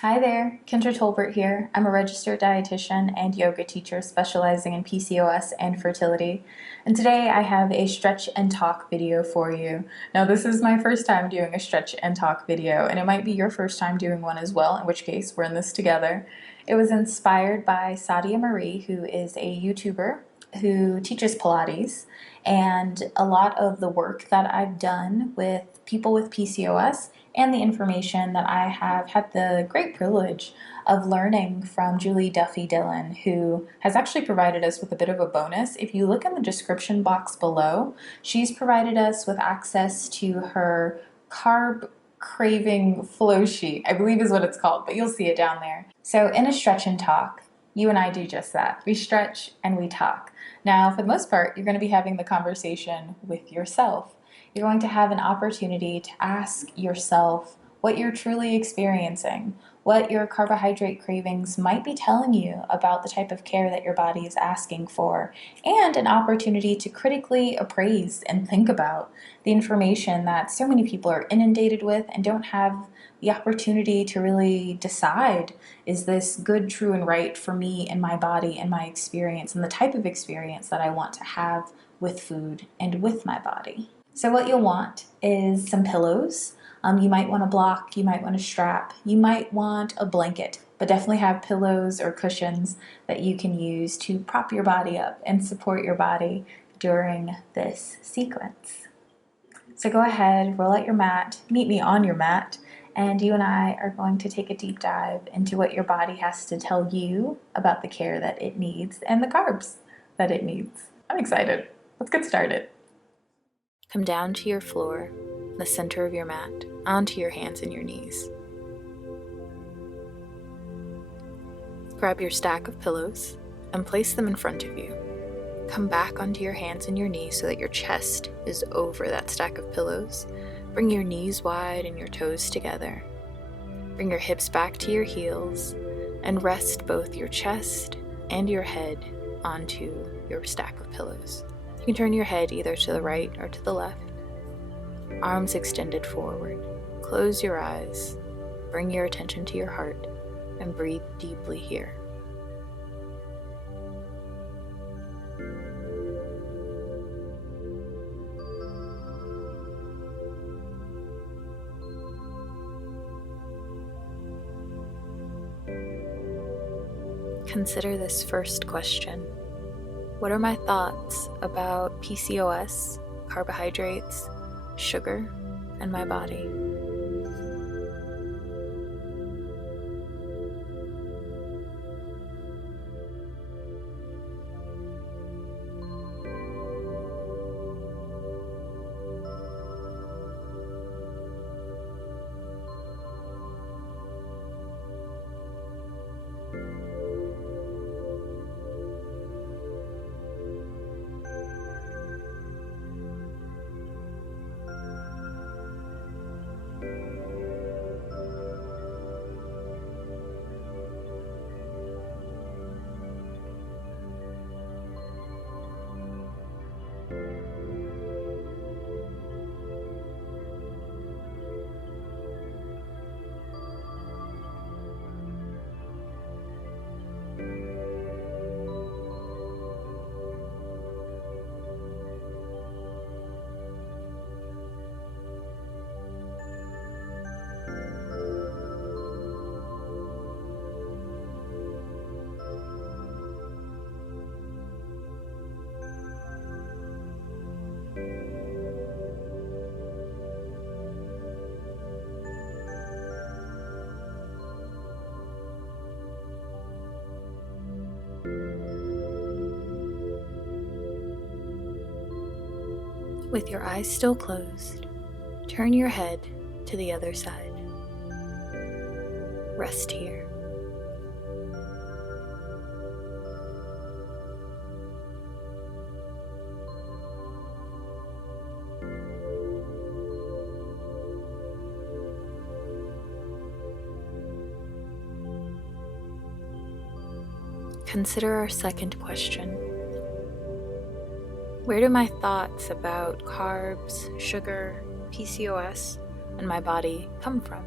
Hi there, Kendra Tolbert here. I'm a registered dietitian and yoga teacher specializing in PCOS and fertility. And today I have a stretch and talk video for you. Now, this is my first time doing a stretch and talk video, and it might be your first time doing one as well, in which case we're in this together. It was inspired by Sadia Marie, who is a YouTuber who teaches Pilates, and a lot of the work that I've done with people with PCOS and the information that I have had the great privilege of learning from Julie Duffy Dillon, who has actually provided us with a bit of a bonus. If you look in the description box below, she's provided us with access to her Carb Craving flow sheet, I believe is what it's called, but you'll see it down there. So in a stretch and talk, you and I do just that. We stretch and we talk. Now, for the most part, you're going to be having the conversation with yourself. You're going to have an opportunity to ask yourself what you're truly experiencing, what your carbohydrate cravings might be telling you about the type of care that your body is asking for, and an opportunity to critically appraise and think about the information that so many people are inundated with and don't have the opportunity to really decide, is this good, true, and right for me and my body and my experience and the type of experience that I want to have with food and with my body. So what you'll want is some pillows. You might want a block, you might want a strap, you might want a blanket, but definitely have pillows or cushions that you can use to prop your body up and support your body during this sequence. So go ahead, roll out your mat, meet me on your mat, and you and I are going to take a deep dive into what your body has to tell you about the care that it needs and the carbs that it needs. I'm excited. Let's get started. Come down to your floor, the center of your mat, onto your hands and your knees. Grab your stack of pillows and place them in front of you. Come back onto your hands and your knees so that your chest is over that stack of pillows. Bring your knees wide and your toes together. Bring your hips back to your heels and rest both your chest and your head onto your stack of pillows. You can turn your head either to the right or to the left. Arms extended forward. Close your eyes. Bring your attention to your heart and breathe deeply here. Consider this first question. What are my thoughts about PCOS, carbohydrates, sugar, and my body? With your eyes still closed, turn your head to the other side. Rest here. Consider our second question. Where do my thoughts about carbs, sugar, PCOS, and my body come from?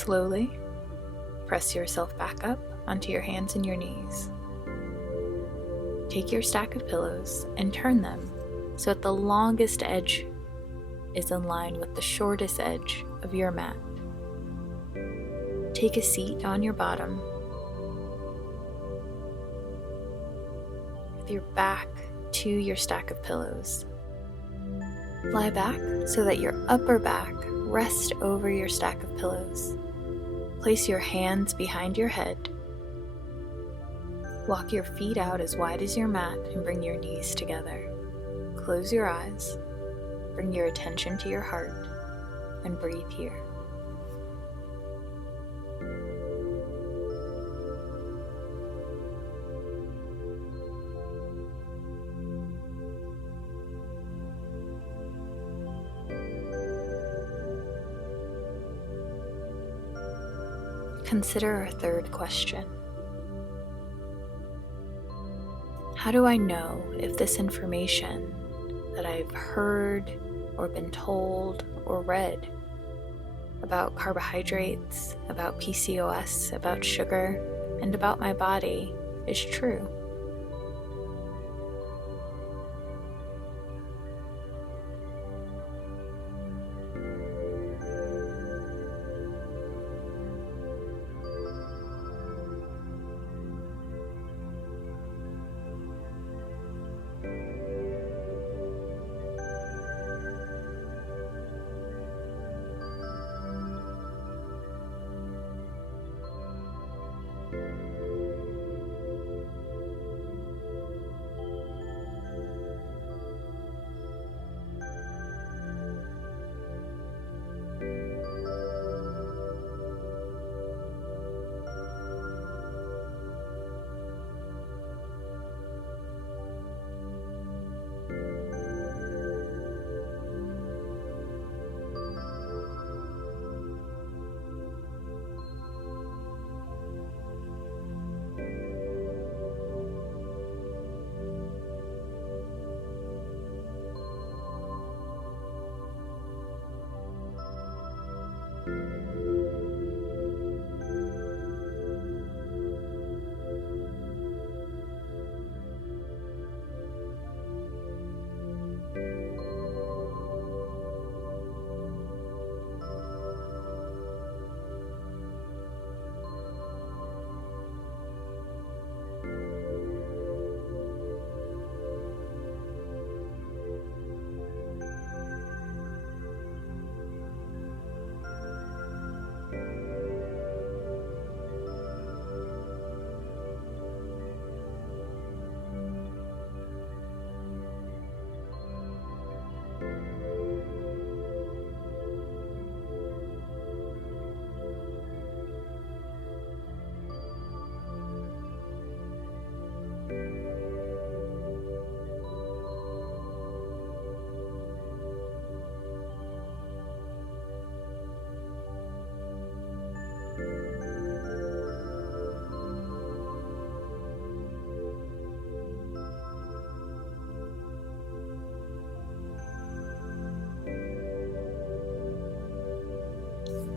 Slowly press yourself back up onto your hands and your knees. Take your stack of pillows and turn them so that the longest edge is in line with the shortest edge of your mat. Take a seat on your bottom with your back to your stack of pillows. Lie back so that your upper back rests over your stack of pillows. Place your hands behind your head. Walk your feet out as wide as your mat and bring your knees together. Close your eyes. Bring your attention to your heart and breathe here. Consider our third question. How do I know if this information that I've heard or been told or read about carbohydrates, about PCOS, about sugar, and about my body is true?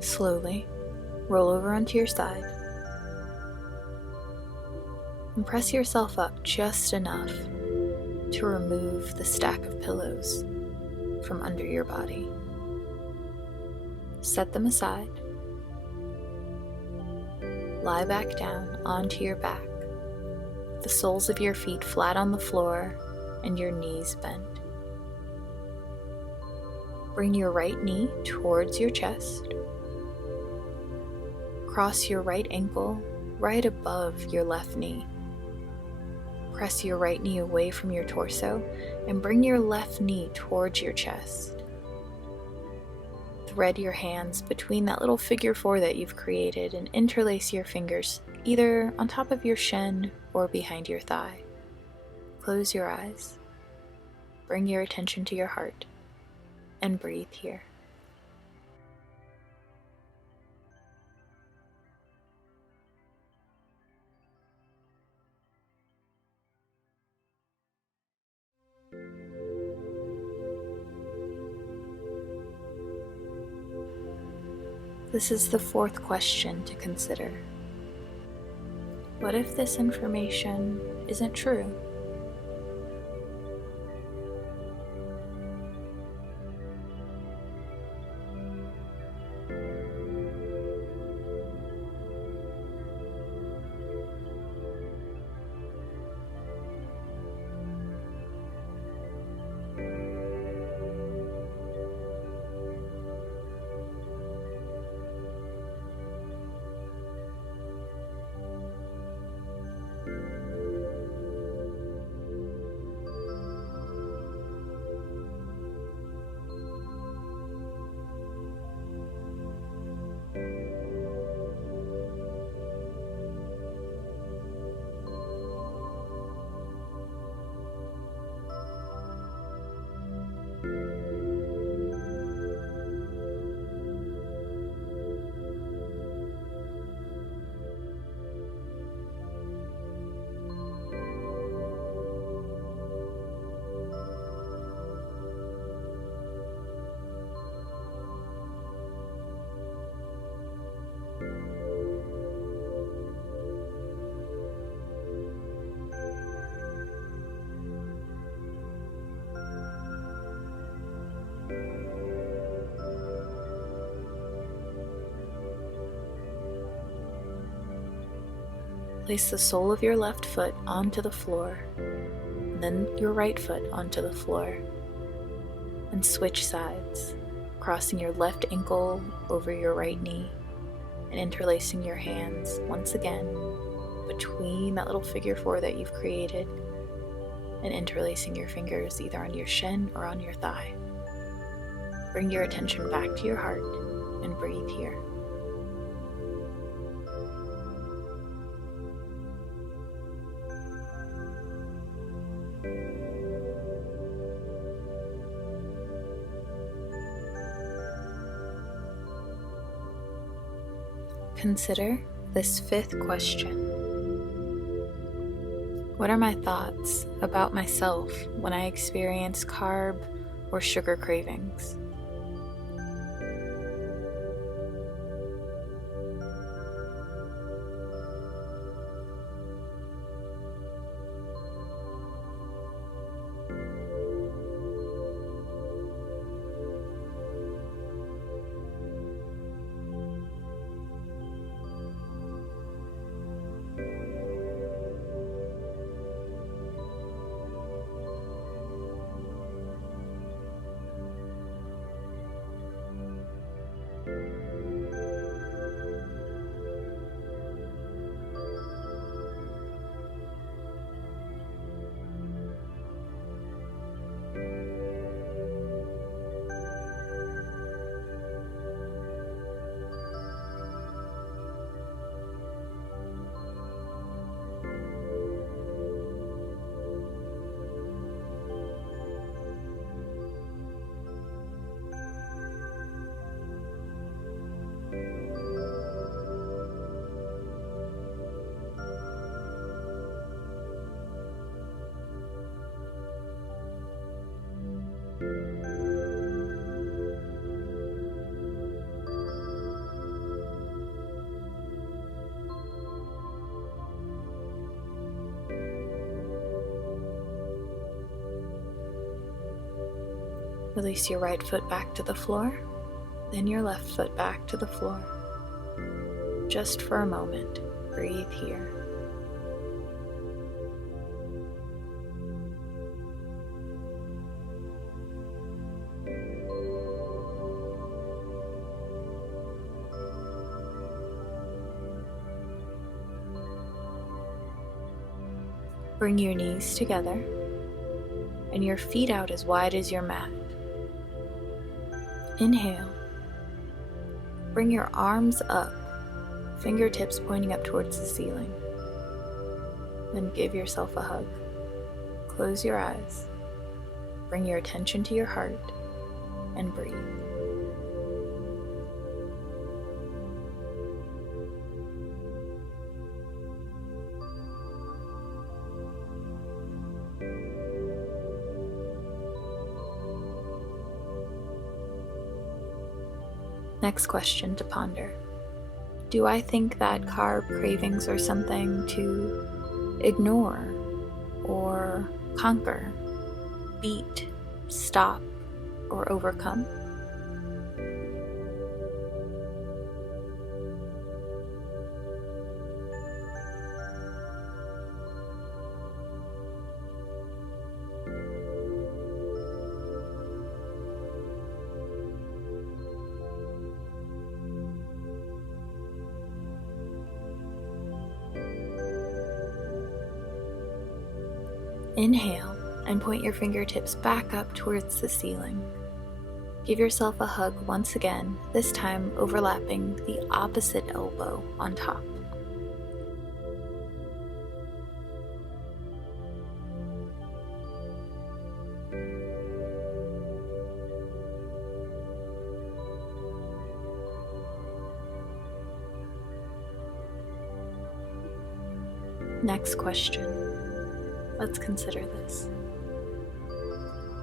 Slowly roll over onto your side and press yourself up just enough to remove the stack of pillows from under your body. Set them aside. Lie back down onto your back, the soles of your feet flat on the floor and your knees bent. Bring your right knee towards your chest. Cross your right ankle right above your left knee. Press your right knee away from your torso and bring your left knee towards your chest. Thread your hands between that little figure four that you've created and interlace your fingers either on top of your shin or behind your thigh. Close your eyes. Bring your attention to your heart and breathe here. This is the fourth question to consider. What if this information isn't true? Place the sole of your left foot onto the floor, and then your right foot onto the floor, and switch sides, crossing your left ankle over your right knee, and interlacing your hands once again between that little figure four that you've created, and interlacing your fingers either on your shin or on your thigh. Bring your attention back to your heart and breathe here. Consider this fifth question. What are my thoughts about myself when I experience carb or sugar cravings? Release your right foot back to the floor, then your left foot back to the floor. Just for a moment, breathe here. Bring your knees together and your feet out as wide as your mat. Inhale. Bring your arms up, fingertips pointing up towards the ceiling. Then give yourself a hug. Close your eyes. Bring your attention to your heart and breathe. Next question to ponder. Do I think that carb cravings are something to ignore or conquer, beat, stop, or overcome? Inhale and point your fingertips back up towards the ceiling. Give yourself a hug once again, this time overlapping the opposite elbow on top. Next question. Let's consider this.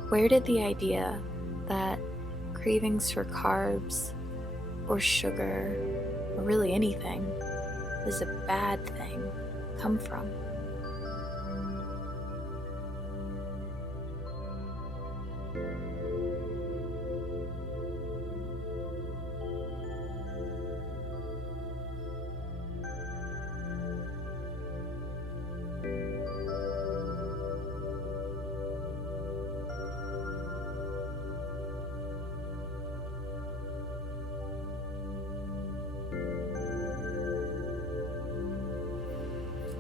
Where did the idea that cravings for carbs or sugar or really anything is a bad thing come from?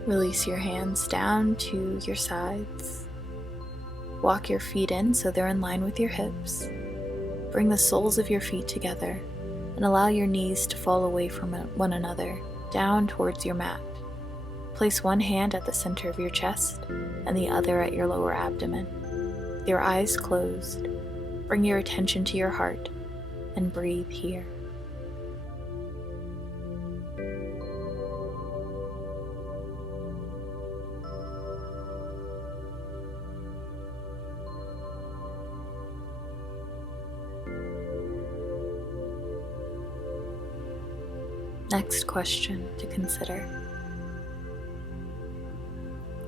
Release your hands down to your sides. Walk your feet in so they're in line with your hips. Bring the soles of your feet together and allow your knees to fall away from one another, down towards your mat. Place one hand at the center of your chest and the other at your lower abdomen. With your eyes closed, bring your attention to your heart and breathe here. Next question to consider.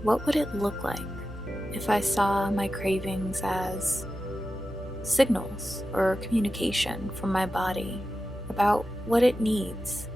What would it look like if I saw my cravings as signals or communication from my body about what it needs?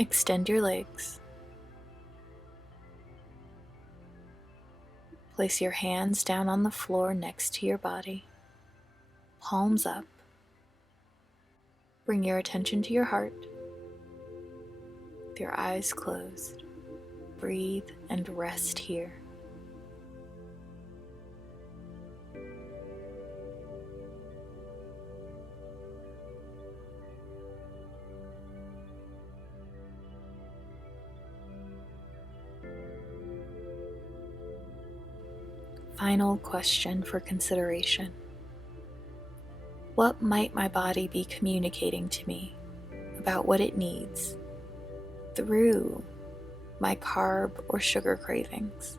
Extend your legs. Place your hands down on the floor next to your body, palms up. Bring your attention to your heart. With your eyes closed, breathe and rest here. Final question for consideration. What might my body be communicating to me about what it needs? through my carb or sugar cravings.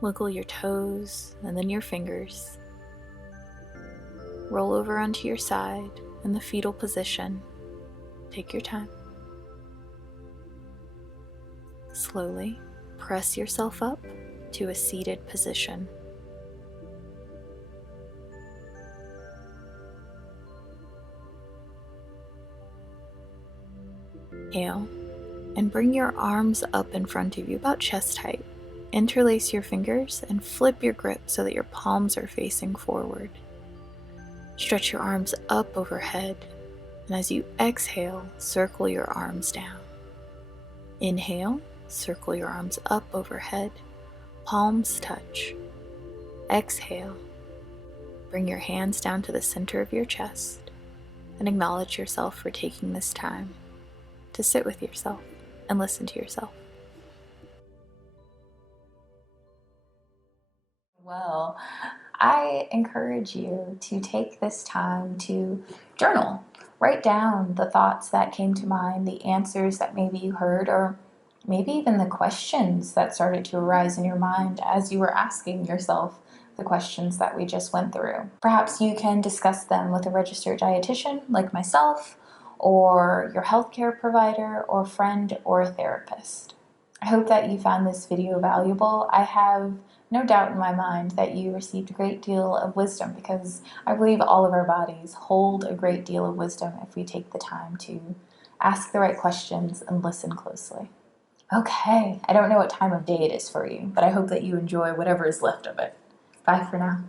Wiggle your toes and then your fingers. Roll over onto your side in the fetal position. Take your time. Slowly press yourself up to a seated position. Inhale and bring your arms up in front of you, about chest height. Interlace your fingers and flip your grip so that your palms are facing forward. Stretch your arms up overhead, and as you exhale, circle your arms down. Inhale, circle your arms up overhead, palms touch. Exhale, bring your hands down to the center of your chest and acknowledge yourself for taking this time to sit with yourself and listen to yourself. Well, I encourage you to take this time to journal. Write down the thoughts that came to mind, the answers that maybe you heard, or maybe even the questions that started to arise in your mind as you were asking yourself the questions that we just went through. Perhaps you can discuss them with a registered dietitian like myself, or your healthcare provider, or friend, or a therapist. I hope that you found this video valuable. I have no doubt in my mind that you received a great deal of wisdom, because I believe all of our bodies hold a great deal of wisdom if we take the time to ask the right questions and listen closely. Okay, I don't know what time of day it is for you, but I hope that you enjoy whatever is left of it. Bye for now.